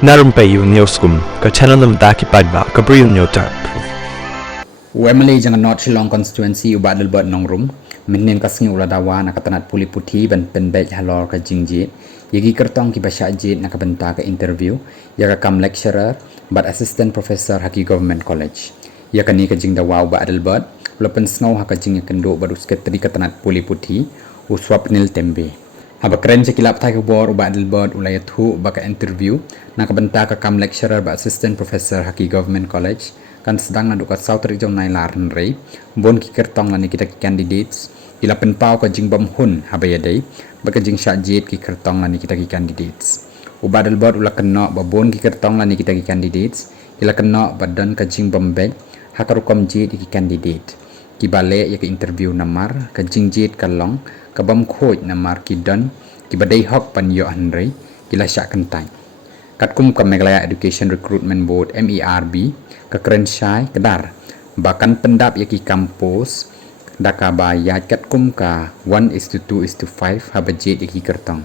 Na Rympei U ka channel nabynta ki paidbah ka Bri U Hynñiewtrep. Wemali jangan not Shillong constituency Bah Adelbert nongrum menen kasngi ula Dawa nakatanat puli puthi ban pynbeit halor ka jied yagi kyrteng ki basha jied nakabenta ka interview yaga kam lecturer but assistant professor haki government college yakani ka jing Dawa Bah Adelbert ula pensngau haka jing kendo baru sekretari katanat puli puthi uswap nil tembe haba keren kilap thai ka bor Bah Adelbert ula yathu baka interview nakabenta ka kam lecturer but assistant professor haki government college kan sedang nadukat sautri jong nai lar rei bon ki kyrteng lani kita candidates ila penpau ka jing bam hun habaya dei baka jingshah jied ki kyrteng lani kita ki candidates Bah Adelbert ula kena ba bon ki kyrteng lani kita ki candidates ila kena badan ka jing bam bek hakarukom jied ki candidate ki bale ya ki interview namar ka jing jied kalong ka bam khoj namar ki dan ki badai hok pan yo rei ila syak kentai katkum ka Meghalaya Education Recruitment Board MERB ke Kyrshan kedar bahkan pendap yaki kampus daka bayat katkum ka 1:2:5 haba jied yaki kyrteng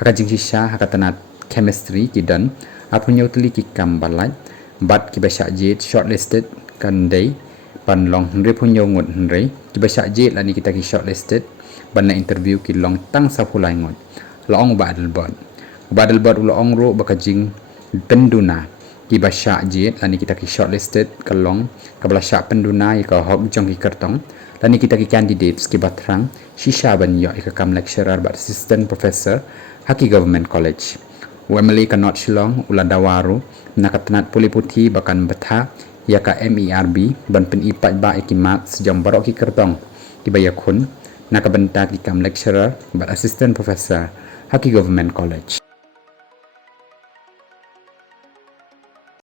haka jingshah haka tanat chemistry ki dan apunyo tuli ki kam balat bat ki basha jied shortlisted kan dei pan long hre punyo ngot hre ki basha jied lani kita ki shortlisted ban na interview ki long tang sa phulai ngot long Bah Adelbert ula ongro baka jing penduna ki basha jied lani kita ki shortlisted kalong kabla sya penduna ka hok jong ki kyrteng lani kita ki candidates ki batrang shisha ban yo ka kam lecturer but assistant professor haki government college Wemali ka not Shillong ula Dawaru nakatanat puli puthi bakan betha ya ka MERB ban pen paidbah ikimat sejam baroh ki kyrteng ki bayakun nakabenta ki kam lecturer but assistant professor haki government college